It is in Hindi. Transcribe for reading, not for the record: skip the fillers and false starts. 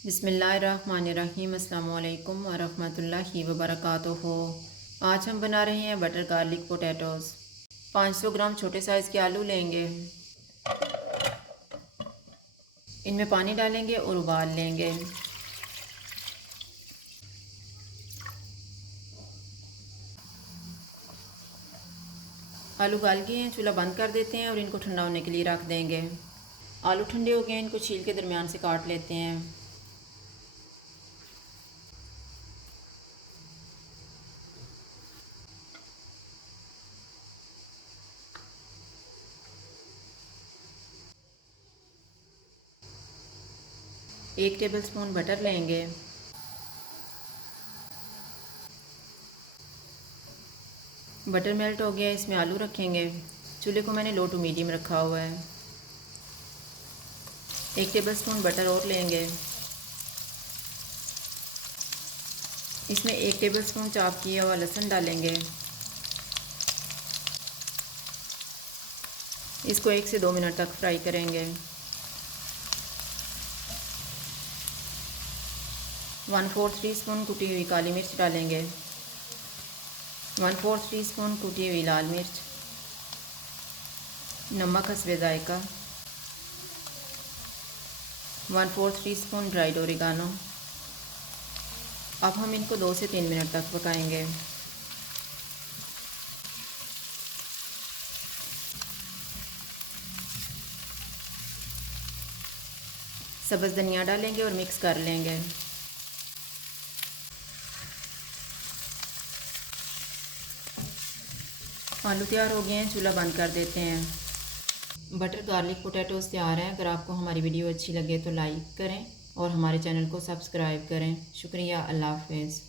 बिस्मिल्लाहिर्रहमानिर्रहीम। अस्सलामु अलैकुम वरहमतुल्लाहि वबरकातुहू। आज हम बना रहे हैं बटर गार्लिक पोटैटोज़। 500 ग्राम छोटे साइज़ के आलू लेंगे, इनमें पानी डालेंगे और उबाल लेंगे। आलू गाल गए हैं, चूल्हा बंद कर देते हैं और इनको ठंडा होने के लिए रख देंगे। आलू ठंडे हो गए हैं, इनको छील के दरमियान से काट लेते हैं। एक टेबलस्पून बटर लेंगे, बटर मेल्ट हो गया, इसमें आलू रखेंगे। चूल्हे को मैंने लो टू मीडियम रखा हुआ है। एक टेबलस्पून बटर और लेंगे, इसमें एक टेबलस्पून चॉप किया हुआ लहसुन डालेंगे। इसको 1 से 2 मिनट तक फ्राई करेंगे। 1/4 टीस्पून कुटी हुई काली मिर्च डालेंगे, 1/4 टीस्पून कुटी हुई लाल मिर्च, नमक हस्बे जायका, 1/4 टीस्पून ड्राइड ओरिगानो। अब हम इनको 2 से 3 मिनट तक पकाएंगे। सब्ज़ धनिया डालेंगे और मिक्स कर लेंगे। आलू तैयार हो गए हैं, चूल्हा बंद कर देते हैं। बटर गार्लिक पोटैटोज़ तैयार हैं। अगर आपको हमारी वीडियो अच्छी लगे तो लाइक करें और हमारे चैनल को सब्सक्राइब करें। शुक्रिया। अल्लाह हाफ़िज़।